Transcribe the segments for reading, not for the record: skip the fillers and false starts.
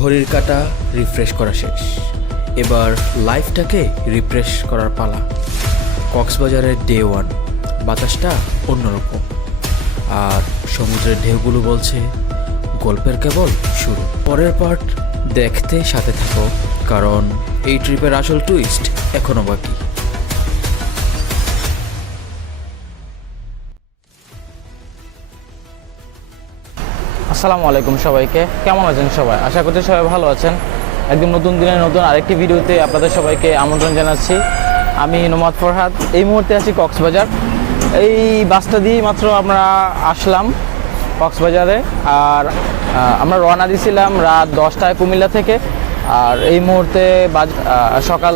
ঘড়ির কাঁটা রিফ্রেশ করা শেষ, এবার লাইফটাকে রিফ্রেশ করার পালা। কক্সবাজারের ডে 1, বাতাসটা অন্যরকম, আর সমুদ্রের ঢেউগুলো বলছে গল্পের কেবল শুরু। পরের পার্ট দেখতে সাথে থাকো, কারণ এই ট্রিপের আসল টুইস্ট এখনো বাকি। আসসালামু আলাইকুম সবাইকে, কেমন আছেন সবাই? আশা করছি সবাই ভালো আছেন। একদম নতুন দিনের নতুন আরেকটি ভিডিওতে আপনাদের সবাইকে আমন্ত্রণ জানাচ্ছি। আমি নোমাদ ফরহাদ। এই মুহূর্তে আছি কক্সবাজার। এই বাসটা দিয়েই মাত্র আমরা আসলাম কক্সবাজারে, আর আমরা রওনা দিয়েছিলাম রাত 10টায় কুমিল্লা থেকে, আর এই মুহূর্তে সকাল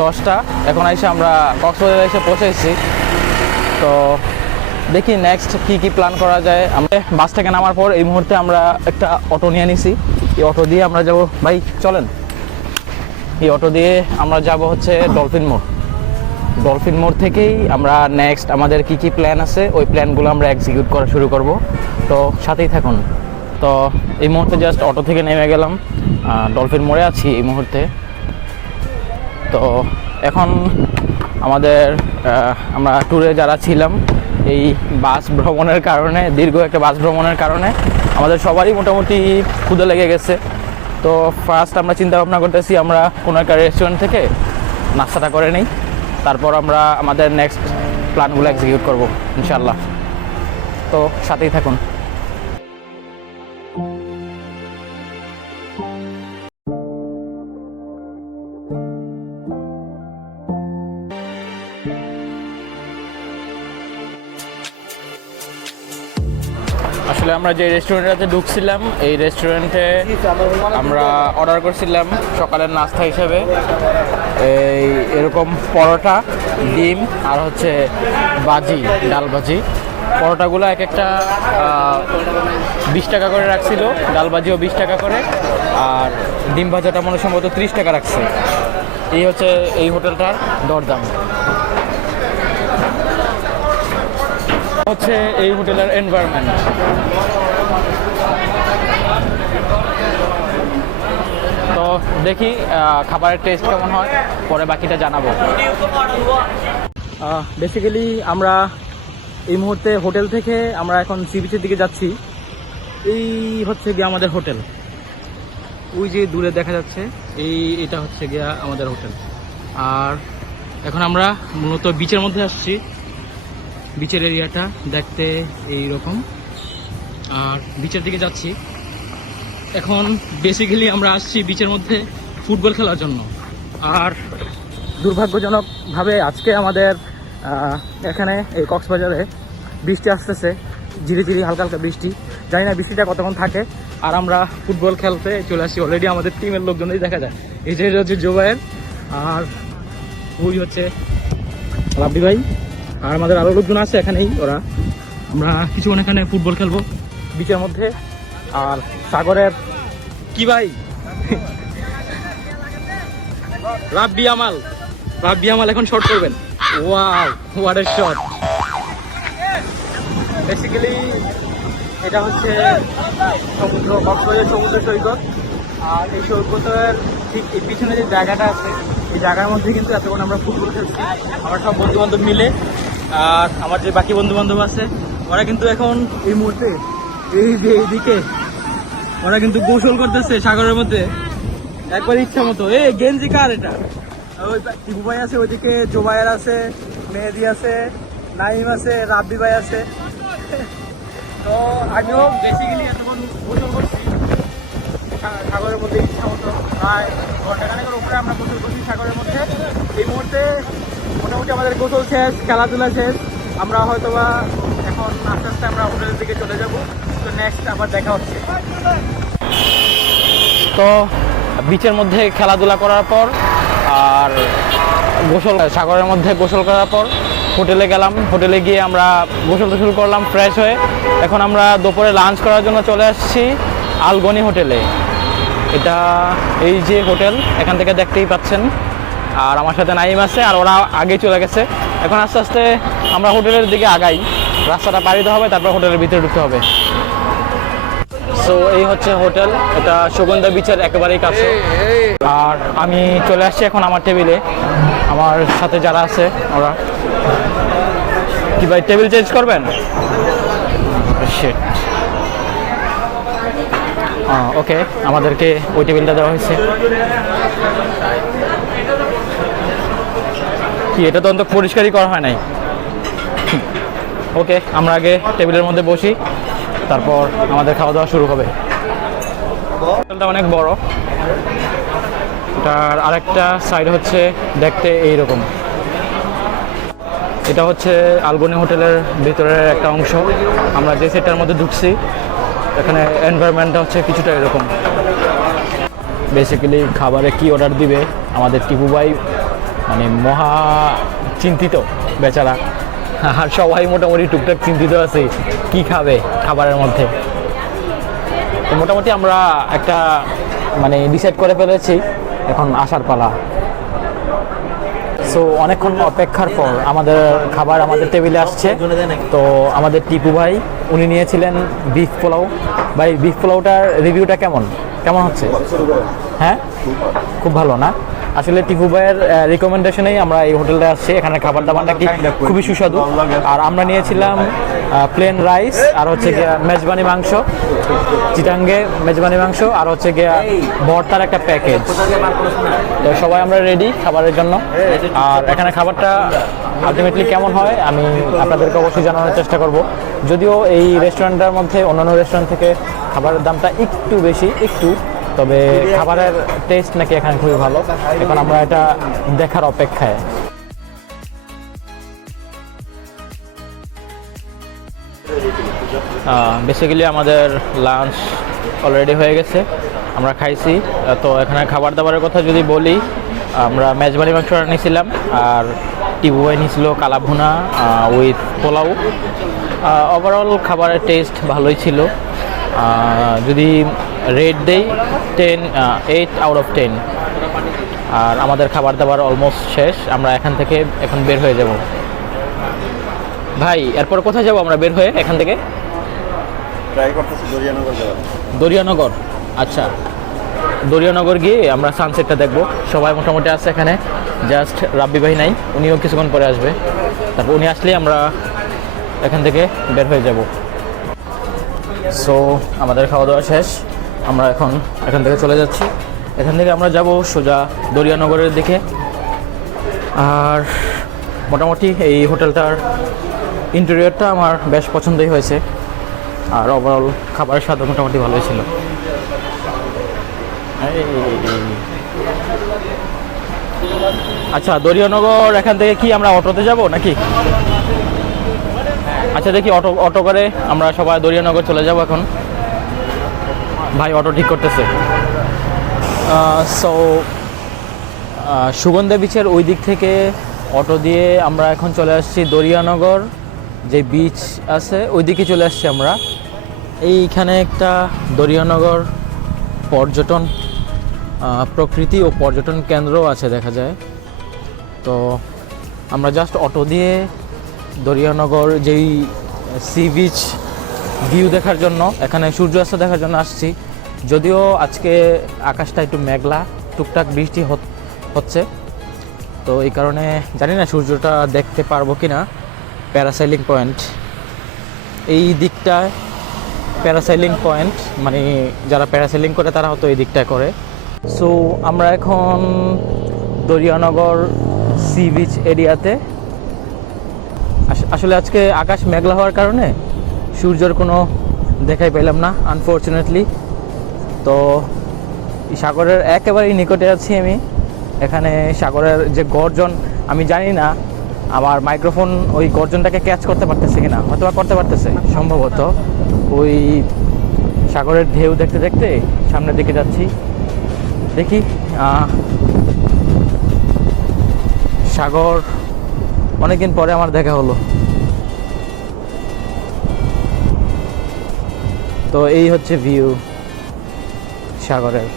10টা। এখন এসে আমরা কক্সবাজারে এসে পৌঁছেছি। তো দেখি নেক্সট কি প্ল্যান করা যায়। আমরা বাস থেকে নামার পর এই মুহূর্তে আমরা একটা অটো নিয়ে নিছি। এই অটো দিয়ে আমরা যাব, ভাই চলেন। এই অটো দিয়ে আমরা যাব হচ্ছে ডলফিন মোড়। ডলফিন মোড় থেকেই আমরা নেক্সট আমাদের কি প্ল্যান আছে ওই প্ল্যানগুলো আমরা এক্সিকিউট করা শুরু করব। তো সাথেই থাকুন। তো এই মুহূর্তে জাস্ট অটো থেকে নেমে গেলাম, ডলফিন মোড়ে আছি এই মুহূর্তে। তো এখন আমরা ট্যুরে যারা ছিলাম, এই বাস ভ্রমণের কারণে, দীর্ঘ একটা বাস ভ্রমণের কারণে আমাদের সবারই মোটামুটি ক্ষুধা লেগে গেছে। তো ফার্স্ট আমরা চিন্তা ভাবনা করতেছি আমরা কোনো একটা রেস্টুরেন্ট থেকে নাস্তাটা করে নিই, তারপর আমরা আমাদের নেক্সট প্ল্যানগুলো এক্সিকিউট করব ইনশাআল্লাহ। তো সাথেই থাকুন। আসলে আমরা যে রেস্টুরেন্টটাতে ঢুকছিলাম, এই রেস্টুরেন্টে আমরা অর্ডার করছিলাম সকালের নাস্তা হিসেবে এরকম পরোটা, ডিম আর হচ্ছে ভাজি, ডাল ভাজি। পরোটাগুলো এক একটা 20 টাকা করে রাখছিল, ডাল ভাজিও 20 টাকা করে, আর ডিম ভাজাটা মনে সম্ভবত 30 টাকা রাখছে। এই হচ্ছে এই হোটেলটার দরদাম। হচ্ছে এই হোটেলের এনভায়রনমেন্ট। তো দেখি খাবারের টেস্ট কেমন হয়, পরে বাকিটা জানাবো। বেসিক্যালি আমরা এই মুহূর্তে হোটেল থেকে আমরা এখন সি বিচের দিকে যাচ্ছি। এই হচ্ছে গিয়ে আমাদের হোটেল, ওই যে দূরে দেখা যাচ্ছে এটা হচ্ছে গিয়া আমাদের হোটেল। আর এখন আমরা মূলত বিচের মধ্যে আসছি। বিচের এরিয়াটা দেখতে এই রকম, আর বিচের দিকে যাচ্ছি। এখন বেসিক্যালি আমরা আসছি বিচের মধ্যে ফুটবল খেলার জন্য। আর দুর্ভাগ্যজনকভাবে আজকে আমাদের এখানে এই কক্সবাজারে বৃষ্টি আসতেছে, ঝিরিঝিরি হালকা হালকা বৃষ্টি। জানি না বৃষ্টিটা কতক্ষণ থাকে। আর আমরা ফুটবল খেলতে চলে আসছি। অলরেডি আমাদের টিমের লোকজনই দেখা যায়। এই যে হচ্ছে জোবায়ের, আর ওই হচ্ছে রাব্বি ভাই, আর আমাদের আরও লোকজন আছে এখানেই। আমরা কিছুক্ষণ এখানে ফুটবল খেলবো বিচের মধ্যে। আর সাগরের কি ভাই রাব্বি আমাল এখন শট করবেন। Wow, what a shot! Basically এটা হচ্ছে কক্সবাজার সমুদ্র সৈকত। আর এই সৈকতের ঠিক এই পিছনে যে জায়গাটা আছে, এই জায়গার মধ্যে কিন্তু এতক্ষণ আমরা ফুটবল খেলছি, আমরা সব বন্ধুবান্ধব মিলে। আর আমার যে বাকি বন্ধুবান্ধব আছে, ওরা কিন্তু এখন এই মুহূর্তে এই যে এইদিকে ওরা কিন্তু গোসল করতেছে সাগরের মধ্যে একবার ইচ্ছা মতো। গেঞ্জি কার এটা? ওই টিপু ভাই আছে, ওইদিকে জোবায়ের আছে, মেহেদি আছে, নাইম আছে, রাব্বি ভাই আছে। তো আমিও বেসিক্যালি এতক্ষণ গোসল করছি সাগরের মধ্যে ইচ্ছা মতো। প্রায় ঘন্টাখানেকের উপরে আমরা গোসল করছি সাগরের মধ্যে। এই মুহূর্তে মোটামুটি আমাদের গোসল শেষ, খেলাধুলা শেষ। আমরা হয়তোবা এখন আস্তে আস্তে আমরা হোটেলের দিকে চলে যাব। তো নেক্সট আবার দেখা হচ্ছে। তো বিচের মধ্যে খেলাধুলা করার পর আর সাগরের মধ্যে গোসল করার পর হোটেলে গেলাম। হোটেলে গিয়ে আমরা গোসল টোসল করলাম ফ্রেশ হয়ে। এখন আমরা দুপুরে লাঞ্চ করার জন্য চলে আসছি আলগনি হোটেলে। এটা এই যে হোটেল, এখান থেকে দেখতেই পাচ্ছেন। আর আমার সাথে নাইম আছে, আর ওরা আগেই চলে গেছে। এখন আস্তে আস্তে আমরা হোটেলের দিকে আগাই। রাস্তাটা পাড়ি দিতে হবে, তারপর হোটেলের ভিতরে ঢুকতে হবে। সো এই হচ্ছে হোটেল, এটা সুগন্ধা বিচের একেবারেই কাছে। আর আমি চলে আসছি এখন আমার টেবিলে, আমার সাথে যারা আছে ওরা। কি ভাই, টেবিল চেঞ্জ করবেন? ওকে, আমাদেরকে ওই টেবিলটা দেওয়া হয়েছে। কি এটা তো অন্তত পরিষ্কারই করা হয় নাই। ওকে, আমরা আগে টেবিলের মধ্যে বসি, তারপর আমাদের খাওয়া দাওয়া শুরু হবে। হোটেলটা অনেক বড়, এটার আরেকটা সাইড হচ্ছে দেখতে এইরকম। এটা হচ্ছে আলবনি হোটেলের ভিতরের একটা অংশ। আমরা যে সেটটার মধ্যে ঢুকছি এখানে এনভায়রনমেন্টটা হচ্ছে কিছুটা এরকম। বেসিক্যালি খাবারে কি অর্ডার দিবে আমাদের টিপু ভাই মানে মহা চিন্তিত বেচারা, আর সবাই মোটামুটি টুকটাক চিন্তিত আছে কি খাবে খাবারের মধ্যে। তো মোটামুটি আমরা একটা মানে ডিসাইড করে ফেলেছি, এখন আসার পালা। সো অনেকক্ষণ অপেক্ষার পর আমাদের খাবার আমাদের টেবিলে আসছে। তো আমাদের টিপু ভাই উনি নিয়েছিলেন বিফ পোলাও। ভাই, বিফ পোলাওটার রিভিউটা কেমন কেমন হচ্ছে? হ্যাঁ, খুব ভালো না? আসলে টিপু ভাইয়ের রিকমেন্ডেশনেই আমরা এই হোটেলটা আসছি। এখানে খাবার দাবারটা কি খুবই সুস্বাদু। আর আমরা নিয়েছিলাম প্লেন রাইস, আর হচ্ছে গিয়া মেজবানি মাংস, চিটাঙ্গে মেজবানি মাংস, আর হচ্ছে গিয়া ভর্তার একটা প্যাকেজ। তো সবাই আমরা রেডি খাবারের জন্য। আর এখানে খাবারটা আলটিমেটলি কেমন হয় আমি আপনাদেরকে অবশ্যই জানানোর চেষ্টা করব। যদিও এই রেস্টুরেন্টটার মধ্যে অন্যান্য রেস্টুরেন্ট থেকে খাবারের দামটা একটু বেশি, তবে খাবারের টেস্ট নাকি এখানে খুবই ভালো। এখন আমরা এটা দেখার অপেক্ষায়। বেসিক্যালি আমাদের লাঞ্চ অলরেডি হয়ে গেছে, আমরা খাইছি। তো এখানে খাবার দাবারের কথা যদি বলি, আমরা মেজবানি মাংস নিয়েছিলাম, আর টিপু ভাই নিয়েছিল কালাভুনা উইথ পোলাও। ওভারঅল খাবারের টেস্ট ভালোই ছিল। যদি রেট দেই 8 আউট অফ 10। আর আমাদের খাবার দাবার অলমোস্ট শেষ, আমরা এখান থেকে এখন বের হয়ে যাব। ভাই, এরপর কোথায় যাব আমরা বের হয়ে এখান থেকে? ট্রাই করতেছি দরিয়ানগর যাওয়ার। দরিয়ানগর, আচ্ছা। দরিয়ানগর গিয়ে আমরা সানসেটটা দেখব। সবাই মোটামুটি আছে এখানে, জাস্ট রাব্বি ভাই নাই, উনিও কিছুক্ষণ পরে আসবে। তারপর উনি আসলেই আমরা এখান থেকে বের হয়ে যাব। সো আমাদের খাওয়া দাওয়া শেষ, আমরা এখন এখান থেকে চলে যাচ্ছি। এখান থেকে আমরা যাব সোজা দরিয়ানগরের দিকে। আর মোটামুটি এই হোটেলটার ইন্টেরিয়রটা আমার বেশ পছন্দই হয়েছে, আর ওভারঅল খাবারের স্বাদ মোটামুটি ভালোই ছিল। আচ্ছা, দরিয়ানগর এখান থেকে কি আমরা অটোতে যাব নাকি? আচ্ছা, দেখি অটো করে আমরা সবাই দরিয়ানগর চলে যাব এখন। ভাই অটো ঠিক করতেছে। সো সুগন্ধা বিচের ওই দিক থেকে অটো দিয়ে আমরা এখন চলে আসছি দরিয়ানগর যে বিচ আছে ওই দিকে চলে আসছি আমরা। এইখানে একটা দরিয়ানগর পর্যটন প্রকৃতি ও পর্যটন কেন্দ্র আছে দেখা যায়। তো আমরা জাস্ট অটো দিয়ে দরিয়ানগর যেই সি বিচ ভিউ দেখার জন্য, এখানে সূর্যাস্ত দেখার জন্য আসছি। যদিও আজকে আকাশটা একটু মেঘলা, টুকটাক বৃষ্টি হচ্ছে, তো এই কারণে জানি না সূর্যটা দেখতে পারবো কি না। প্যারাসাইলিং পয়েন্ট এই দিকটায়, প্যারাসাইলিং পয়েন্ট মানে যারা প্যারাসাইলিং করে তারা হয়তো এই দিকটায় করে। সো আমরা এখন দরিয়ানগর সি বিচ এরিয়াতে। আসলে আজকে আকাশ মেঘলা হওয়ার কারণে সূর্যের কোনো দেখাই পেলাম না আনফর্চুনেটলি। তো সাগরের একেবারেই নিকটে আছি আমি। এখানে সাগরের যে গর্জন, আমি জানি না আমার মাইক্রোফোন ওই গর্জনটাকে ক্যাচ করতে পারতেছে কিনা, হয়তো করতে পারতেছে সম্ভবত। ওই সাগরের ঢেউ দেখতে দেখতে সামনের দিকে যাচ্ছি। দেখি সাগর অনেকদিন পরে আমার দেখা হলো। তো এই হচ্ছে ভিউ সাগরের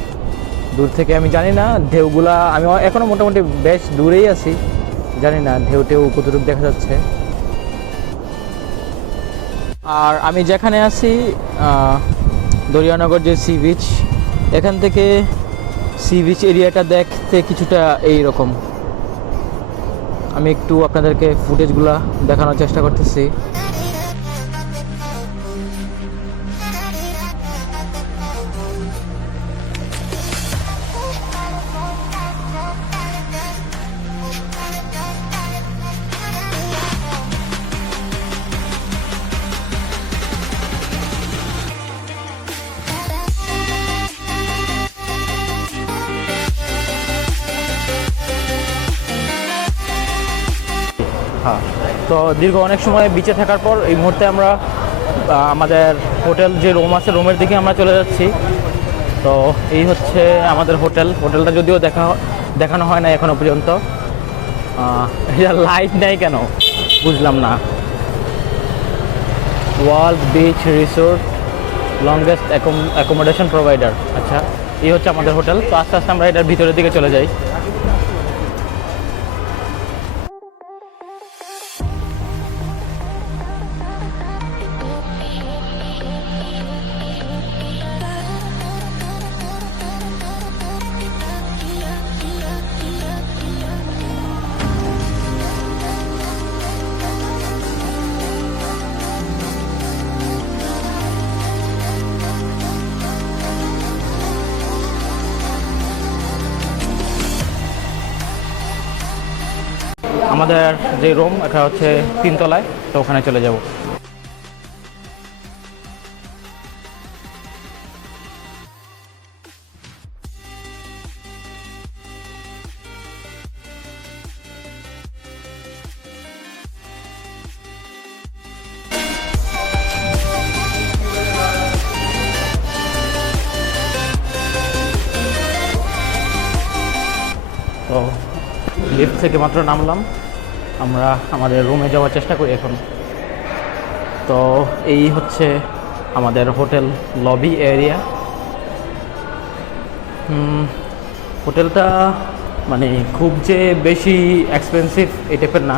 দূর থেকে। আমি জানি না ঢেউগুলা, আমি এখনো মোটামুটি বেশ দূরেই আছি, জানি না ঢেউ কতটুকু দেখা যাচ্ছে। আর আমি যেখানে আছি দরিয়ানগর যে সি বিচ, এখান থেকে সি বিচ এরিয়াটা দেখতে কিছুটা এই রকম। আমি একটু আপনাদেরকে ফুটেজগুলো দেখানোর চেষ্টা করতেছি। হ্যাঁ, তো দীর্ঘ অনেক সময় বিচে থাকার পর এই মুহূর্তে আমরা আমাদের হোটেল যে রুম আছে রুমের দিকে আমরা চলে যাচ্ছি। তো এই হচ্ছে আমাদের হোটেলটা যদিও দেখানো হয় না এখনো পর্যন্ত। এটা লাইট নেই কেন বুঝলাম না। World beach resort longest accommodation provider. আচ্ছা, এই হচ্ছে আমাদের হোটেল। তো আস্তে আস্তে আমরা এটার ভিতরের দিকে চলে যাই। আমাদের যে রুম এটা হচ্ছে 3 তলায়, তো ওখানে চলে যাব। তো লিফট থেকে মাত্র নামলাম, আমরা আমাদের রুমে যাওয়ার চেষ্টা করি এখন। তো এই হচ্ছে আমাদের হোটেল লবি এরিয়া। হোটেলটা মানে খুব যে বেশি এক্সপেন্সিভ এই টাইপের না,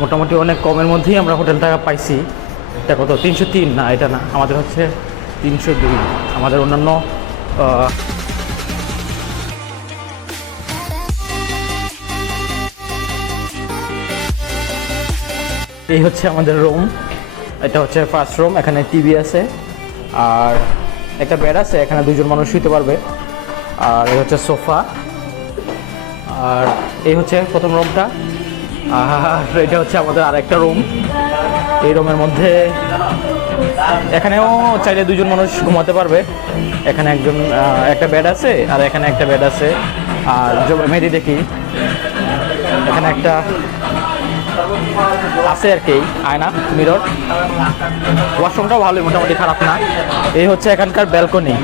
মোটামুটি অনেক কমের মধ্যেই আমরা হোটেলটা পাইছি। এটা কত 303? না, এটা না, আমাদের হচ্ছে 302। আমাদের অন্যান্য এই হচ্ছে আমাদের রুম। এটা হচ্ছে ফার্স্ট রুম। এখানে টিভি আছে আর একটা বেড আছে, এখানে 2 জন মানুষ শুতে পারবে। আর এই হচ্ছে সোফা। আর এই হচ্ছে প্রথম রুমটা। আর এটা হচ্ছে আমাদের আরেকটা রুম। এই রুমের মধ্যে এখানেও চাইলে 2 জন মানুষ ঘুমাতে পারবে। এখানে একটা বেড আছে আর এখানে একটা বেড আছে। আর মেয়েদি দেখি এখানে একটা আছে আর কি, আয়না, মিরর। ওয়াশরুমটাও ভালোই, মোটামুটি খারাপ না। এই হচ্ছে এখানকার ব্যালকনি।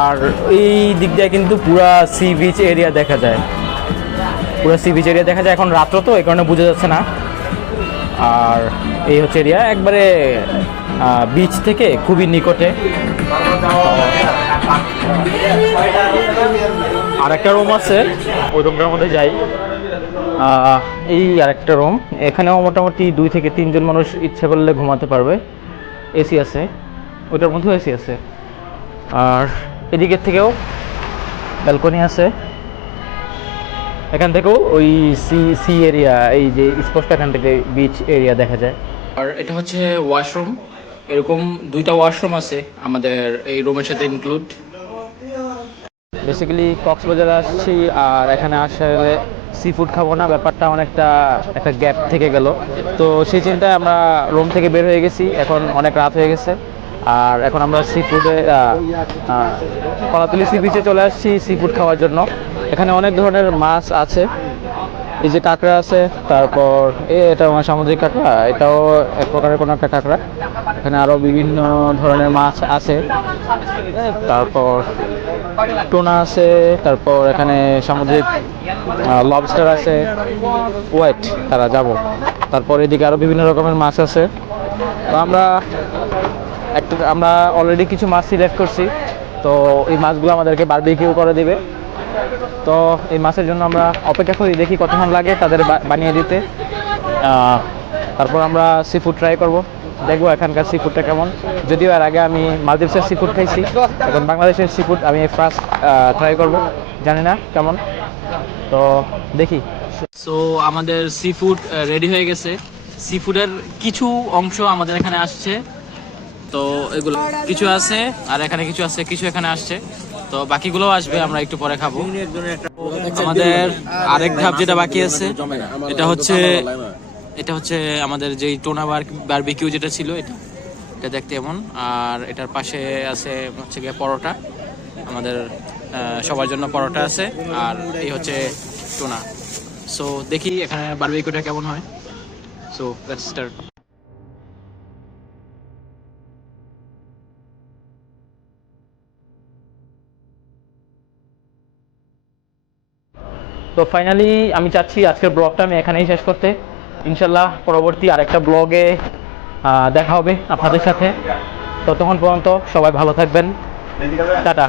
আর এই দিক দিয়ে কিন্তু পুরা সি বিচ এরিয়া দেখা যায়। এখন রাত্র তো, এই কারণে বোঝা যাচ্ছে না। আর এই হচ্ছে এরিয়া একবারে বিচ থেকে খুবই নিকটে। আর একটা রুম আছে, ওই রুমটার মধ্যে যাই। এই আরেকটা রুম, এখানেও মোটামুটি 2 থেকে 3 জন মানুষ ইচ্ছে করলে ঘুমাতে পারবে। এসি আছে, ওইটার মধ্যেও এসি আছে। আর এদিকের থেকেও ব্যালকনি আছে, এখান থেকেও ওই সি এরিয়া, এই যে স্পষ্ট এখান থেকে বিচ এরিয়া দেখা যায়। আর এটা হচ্ছে ওয়াশরুম। এরকম 2টা ওয়াশরুম আছে আমাদের এই রুমের সাথে ইনক্লুড। বেসিক্যালি কক্সবাজারে আসছি আর এখানে আসলে সি ফুড খাবো না, ব্যাপারটা অনেকটা একটা গ্যাপ থেকে গেল। তো সেই চিন্তায় আমরা রুম থেকে বের হয়ে গেছি। এখন অনেক রাত হয়ে গেছে আর এখন আমরা সি ফুডে কলাতলি সি বিচে চলে আসছি সি ফুড খাওয়ার জন্য। এখানে অনেক ধরনের মাছ আছে, এই যে কাঁকড়া আছে, তারপর এটা সামুদ্রিক কাঁকড়া, এটাও এক প্রকারের কোনো একটা কাঁকড়া। এখানে আরও বিভিন্ন ধরনের মাছ আছে, তারপর টোনা আছে, তারপর এখানে সামুদ্রিক লবস্টার আছে। ওয়েট তারা যাব, তারপর এদিকে আরও বিভিন্ন রকমের মাছ আছে। তো আমরা অলরেডি কিছু মাছ সিলেক্ট করছি, তো এই মাছগুলো আমাদেরকে বারবিকিউ করে দিবে। তো এই মাছের জন্য আমরা অপেক্ষা করি, দেখি কতক্ষণ লাগে তাদের বানিয়ে দিতে। তারপর আমরা সি ফুড ট্রাই করব। দেখবো এখানকার সি ফুডটা কেমন। যদিও এর আগে আমি মালদ্বীপসের সি ফুড খাইছি, এখন বাংলাদেশের সি ফুড আমি ফার্স্ট ট্রাই করব, জানি না কেমন, তো দেখি। সো আমাদের সি ফুড রেডি হয়ে গেছে। সি ফুডের কিছু অংশ আমাদের এখানে আসছে, তো এগুলো কিছু আছে আর এখানে কিছু আছে, কিছু এখানে আসছে, তো বাকিগুলো আসবে, আমরা একটু পরে খাবো। আমাদের আরেক ধাপ যেটা বাকি আছে এটা হচ্ছে আমাদের যেই টোনা বারবিকিউ যেটা ছিল, এটা দেখতে এমন। আর এটার পাশে আছে হচ্ছে গিয়ে পরোটা, আমাদের সবার জন্য পরোটা আছে, আর এই হচ্ছে টোনা। সো দেখি এখানে বারবিকিউটা কেমন হয়। So let's start. তো ফাইনালি আমি চাচ্ছি আজকের ব্লগটা আমি এখানেই শেষ করতে। ইনশাল্লাহ পরবর্তী আরেকটা ব্লগে দেখা হবে আপনাদের সাথে। ততক্ষণ পর্যন্ত সবাই ভালো থাকবেন, টাটা।